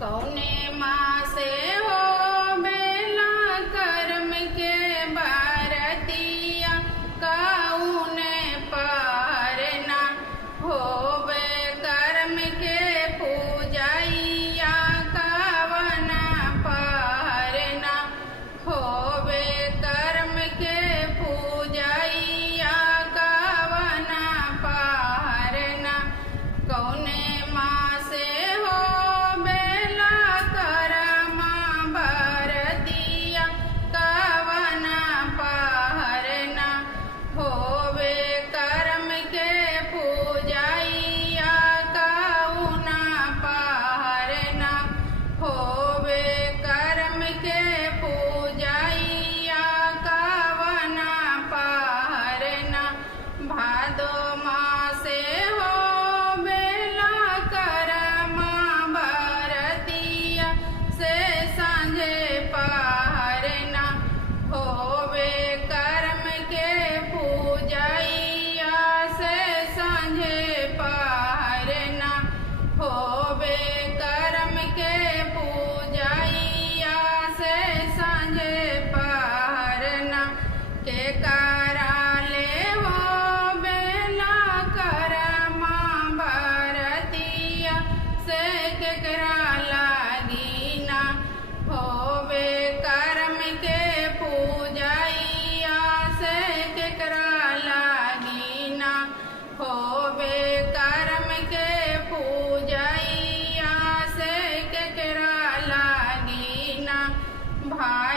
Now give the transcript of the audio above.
कौने माँ से हो बेला कर्म के बरतिया कौने पारना होवे कर्म के पूजैया कवना पारना होवे कर्म के पूजैया कवना पारना कौने माँ से हो बेला करमा बरतिया कवना पारना होवे कर्म के पूजैया कवना पारना होवे कर्म के पूजैया कवना पारना भादो माँ से हो बेला करमा बरतिया से सांझे पारना होवे कर्म के पूजैया से सांझे पारना होवे कर्म के पूजैया से सांझे पारना के कराले हो बेला करमा बरतिया से केकरा लागीना होवे कर्म के पूजैया से केकरा लागीना होवे कर्म के पूजैया से केकरा लागीना भा